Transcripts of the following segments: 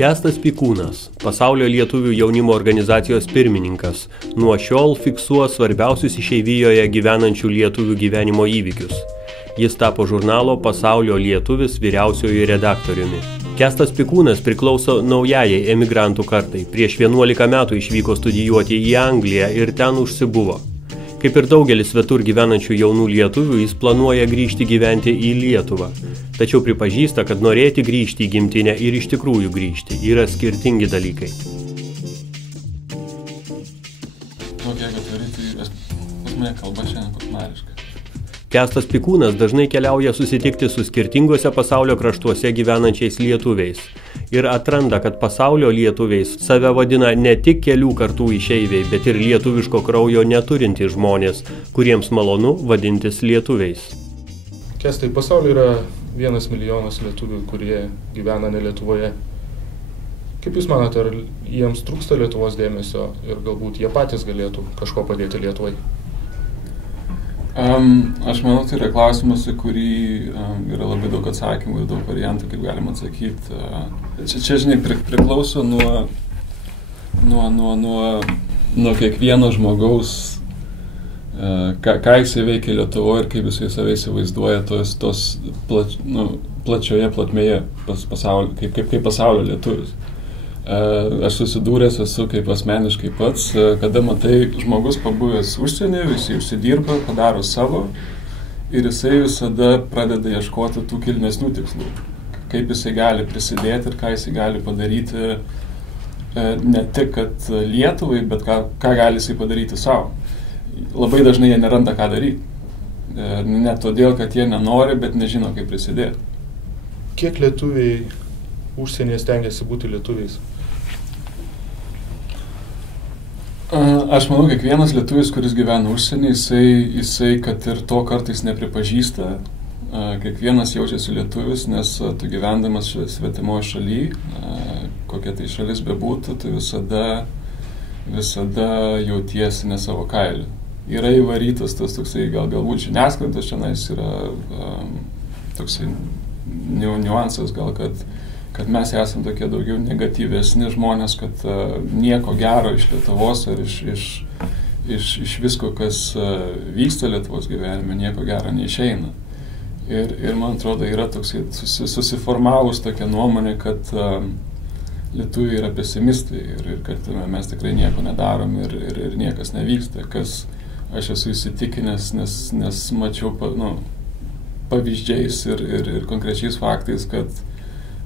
Kęstas Pikūnas, Pasaulio lietuvių jaunimo organizacijos pirmininkas, nuo šiol fiksuos svarbiausius išeivijoje gyvenančių lietuvių gyvenimo įvykius. Jis tapo žurnalo Pasaulio lietuvis vyriausioju redaktoriumi. Kęstas Pikūnas priklauso naujajai emigrantų kartai. Prieš 11 metų išvyko studijuoti į Angliją ir ten užsibuvo. Kaip ir daugelis svetur gyvenančių jaunų lietuvių, jis planuoja grįžti gyventi į Lietuvą. Tačiau pripažįsta, kad norėti grįžti į gimtinę ir iš tikrųjų grįžti yra skirtingi dalykai. Kęstas Pikūnas dažnai keliauja susitikti su skirtingose pasaulio kraštuose gyvenančiais lietuviais ir atranda, kad pasaulio lietuviais save vadina ne tik kelių kartų išeiviai, bet ir lietuviško kraujo neturintys žmonės, kuriems malonu vadintis lietuviais. Kęstai, pasaulyje yra 1 milijonas lietuvių, kurie gyvena ne Lietuvoje. Kaip Jūs manote, ar jiems trūksta Lietuvos dėmesio ir galbūt jie patys galėtų kažko padėti Lietuvai? Aš manau, tai yra klausimas, į kurį yra labai daug atsakymų ir daug variantų, kaip galima atsakyti. Čia žinai, priklauso nuo kiekvieno žmogaus, ką jisai veikia Lietuvoje ir kaip jisai save įsivaizduoja tos plačioje plotmėje kaip pasaulio lietuvis. Aš susidūręs esu kaip asmeniškai pats, kada matai žmogus pabuvęs užsienį, jisai užsidirba, padaro savo ir jisai visada pradeda ieškoti tų kilnesnių tikslų. Kaip jisai gali prisidėti ir ką jisai gali padaryti ne tik kad Lietuvai, bet ką gali jisai padaryti savo. Labai dažnai jie neranda ką daryti. Ne todėl, kad jie nenori, bet nežino, kaip prisidėti. Kiek lietuviai užsienyje stengiasi būti lietuviais? Aš manau, kiekvienas lietuvis, kuris gyvena užsienį, jisai kad ir to kartais nepripažįsta. Kiekvienas jaučiasi lietuvis, nes tu gyvendamas svetimoje šalyje, kokia tai šalis bebūtų, tu visada jautiesi ne savo kailiu. Yra įvarytas tas toksai, galbūt žiniasklaidos šiandien yra toksai niuansas, gal kad mes esam tokie daugiau negatyvesni žmonės, kad nieko gero iš Lietuvos ar iš visko, kas vyksta Lietuvos gyvenime, nieko gero neišeina. Ir man atrodo, yra toksai susiformavus tokia nuomonė, kad lietuviai yra pesimistai ir kad mes tikrai nieko nedarom ir niekas nevyksta, kas aš esu įsitikinęs, nes mačiau pavyzdžiais ir konkrečiais faktais, kad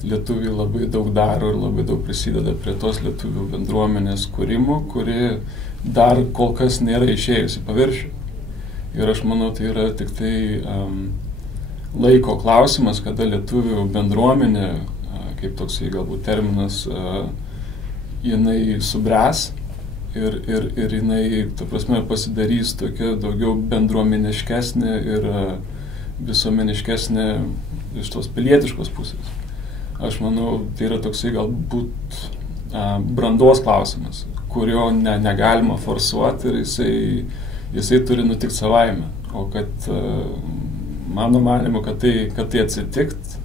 lietuviai labai daug daro ir labai daug prisideda prie tos lietuvių bendruomenės kūrimo, kuri dar kol kas nėra išėjusi paviršių. Ir aš manau, tai yra tik tai laiko klausimas, kada lietuvių bendruomenė, kaip toksai galbūt terminas, jinai subręs ir jinai, ta prasme, pasidarys tokia daugiau bendruomeniškesnė ir visuomeniškesnė iš tos pilietiškos pusės. Aš manau, tai yra toksai galbūt brandos klausimas, kurio negalima forsuoti ir jisai turi nutikti savaime. O kad mano manimu, kad tai atsitikt,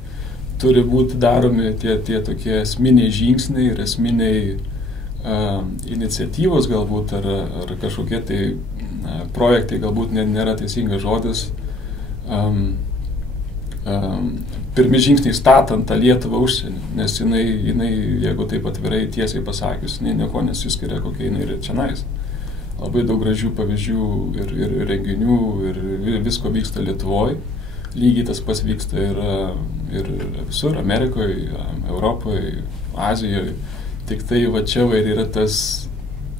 turi būti daromi tie tokie esminiai žingsniai ir esminiai iniciatyvos galbūt ar kažkokie tai projektai, galbūt nėra teisingas žodis. Pirmi žingsniai statant tą Lietuvą užsienį, nes jinai, jeigu taip atvirai tiesiai pasakius, nieko nesiskiria, kokia jinai yra čionais. Labai daug gražių pavyzdžių ir renginių ir visko vyksta Lietuvoje. Lygiai tas pats vyksta ir visur, Amerikoje, Europoje, Azijoje. Tik tai va čia ir yra tas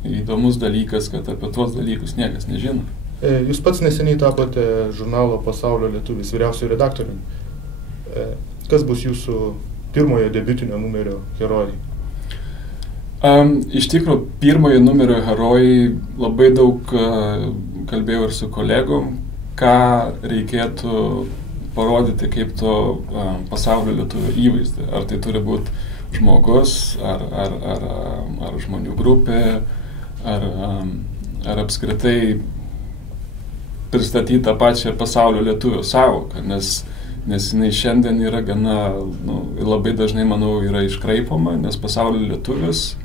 įdomus dalykas, kad apie tuos dalykus niekas nežino. Jūs pats neseniai tapote žurnalo Pasaulio lietuvis vyriausiojo redaktoriumi. Kas bus jūsų pirmojo debiutinio numerio herojai? Iš tikrųjų, pirmojo numerio herojai labai daug kalbėjau ir su kolegom, ką reikėtų parodyti kaip to pasaulio lietuvio įvaizdį. Ar tai turi būti žmogus, ar žmonių grupė, ar apskritai pristatyti tą pačią pasaulio lietuvio sąvoką, nes nes jinai šiandien yra gana, labai dažnai, manau, yra iškraipoma, nes pasaulio lietuvis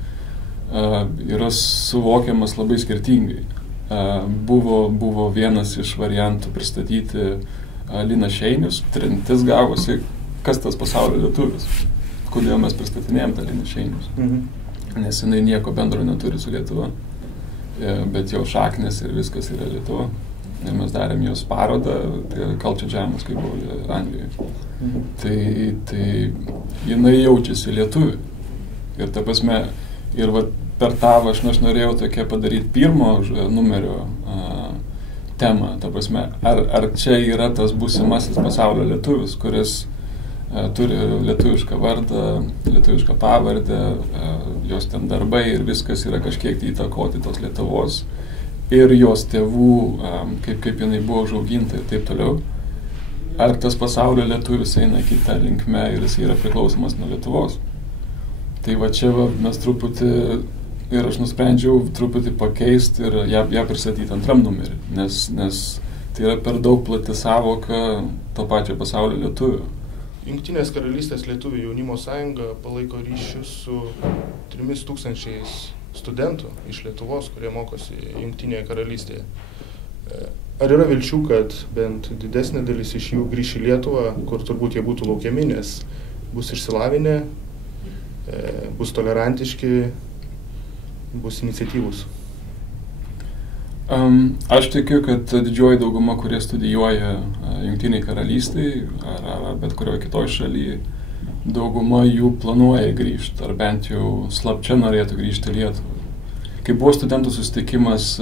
yra suvokiamas labai skirtingai. Buvo vienas iš variantų pristatyti Liną Šeinius, trintis gavosi, kas tas pasaulio lietuvis, kodėl mes pristatinėjom tą Liną Šeinius, nes jinai nieko bendro neturi su Lietuva, bet jau šaknis ir viskas yra Lietuva. Ir mes darėm jos parodą, tai Culture Jamas, kai buvo Anglijoje. Tai jinai jaučiasi lietuvi. Ir ta prasme, ir per tą aš norėjau tokia padaryti pirmo numerio temą. Ta prasme, ar čia yra tas būsimasis pasaulio lietuvis, kuris turi lietuvišką vardą, lietuvišką pavardę, jos ten darbai ir viskas yra kažkiek įtakoti tos Lietuvos. Ir jos tėvų, kaip jinai buvo užauginta ir taip toliau. Ar tas pasaulio lietuvis eina kitą linkme ir jis yra priklausomas nuo Lietuvos. Tai va čia mes truputį, ir aš nusprendžiau truputį pakeisti ir ją pristatyti antram numerį, nes tai yra per daug plati savoka to pačio pasaulio lietuvio. Jungtinės karalystės lietuvių jaunimo sąjunga palaiko ryšius su 3000 studentų iš Lietuvos, kurie mokosi Jungtinėje karalystėje. Ar yra vilčių, kad bent didesnė dalis iš jų grįš į Lietuvą, kur turbūt jie būtų laukiami, nes bus išsilavinę, bus tolerantiški, bus iniciatyvūs? Aš tikiu, kad didžioji dauguma, kurie studijuoja Jungtinėje karalystėje ar bet kurioje kitoje šalyje, dauguma jų planuoja grįžti, ar bent jau slapčia norėtų grįžti į Lietuvą. Kai buvo studentų susitikimas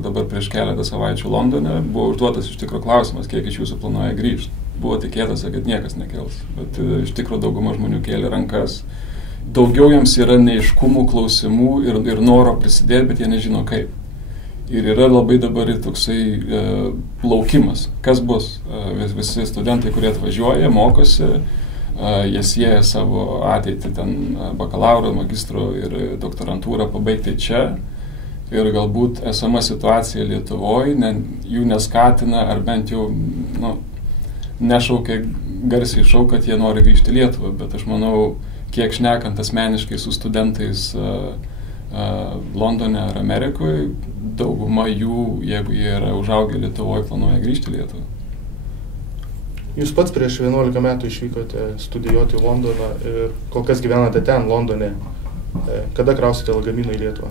dabar prieš keletą savaičių Londone, buvo užduotas iš tikro klausimas, kiek iš jūsų planuoja grįžti. Buvo tikėtasi, kad niekas nekels, bet iš tikro dauguma žmonių kėlė rankas. Daugiau jiems yra neaiškumų, klausimų ir noro prisidėti, bet jie nežino kaip. Ir yra labai dabar toksai laukimas, kas bus. Visi studentai, kurie atvažiuoja, mokosi, jie sieja savo ateitį ten bakalauro, magistro ir doktorantūrą pabaigti čia. Ir galbūt esama situacija Lietuvoje jų neskatina ar bent jau nešaukia garsiai kad jie nori grįžti į Lietuvą. Bet aš manau, kiek šnekant asmeniškai su studentais Londone ar Amerikoje, dauguma jų, jeigu jie yra užaugę Lietuvoje, planuoja grįžti į Lietuvą. Jūs pats prieš 11 metų išvykote studijuoti į Londoną ir kol kas gyvenate ten, Londone. Kada krausite lagaminą į Lietuvą?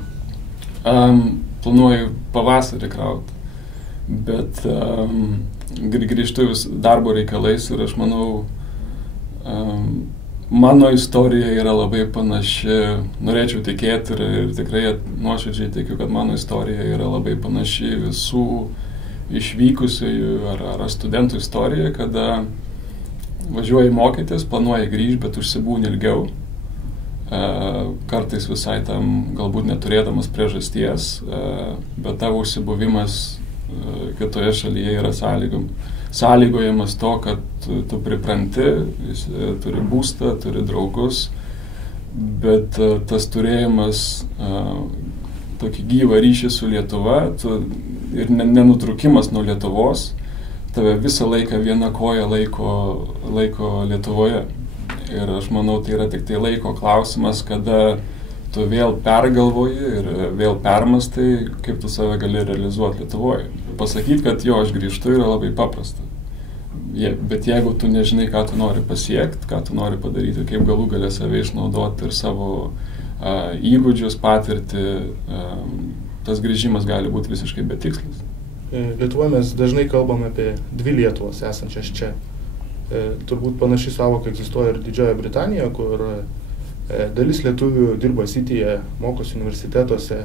Planuoju pavasarį krauti, bet grįžtu vis darbo reikalais ir aš manau, mano istorija yra labai panaši, norėčiau tikėti ir tikrai nuoširdžiai tikiu, kad mano istorija yra labai panaši visų išvykusiųjų ar studentų istorija, kada važiuoji mokytis, planuoji grįžti, bet užsibūni ilgiau. Kartais visai tam galbūt neturėdamas priežasties, bet tavo užsibuvimas kitoje šalyje yra sąlygojamas to, kad tu pripranti, turi būstą, turi draugus, bet tas turėjimas tokį gyvą ryšį su Lietuva ir nenutrukimas nuo Lietuvos, tave visą laiką viena koja laiko Lietuvoje. Ir aš manau, tai yra tik tai laiko klausimas, kada tu vėl pergalvoji ir vėl permastai, kaip tu save gali realizuoti Lietuvoje. Pasakyti, kad jo, aš grįžtu, yra labai paprasta. Bet jeigu tu nežinai, ką tu nori pasiekti, ką tu nori padaryti, kaip galų galę save išnaudoti ir savo įgūdžius, patirtį, tas grįžimas gali būti visiškai betikslis. Lietuvoje mes dažnai kalbam apie dvi Lietuvas esančias čia. Turbūt panaši savoka egzistuoja ir Didžiojoje Britanijoje, kur dalis lietuvių dirba Cityje, mokosi universitetuose,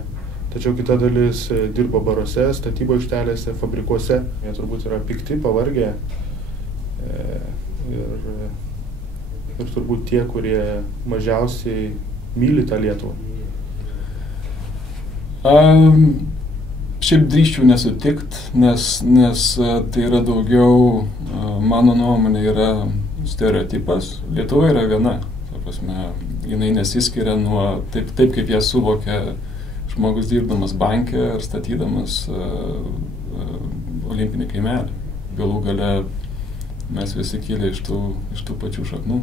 tačiau kita dalis dirba baruose, statybo aikštelėse, fabrikuose. Jie turbūt yra pikti, pavargę ir turbūt tie, kurie mažiausiai myli tą Lietuvą. Šiaip drįsčiau nesutikt, nes tai yra daugiau, mano nuomonė, yra stereotipas. Lietuva yra viena, ta prasme, jinai nesiskiria nuo taip kaip ją suvokia žmogus dirbdamas banke ar statydamas olimpinį kaimelį. Galų gale mes visi kilę iš tų pačių šaknų.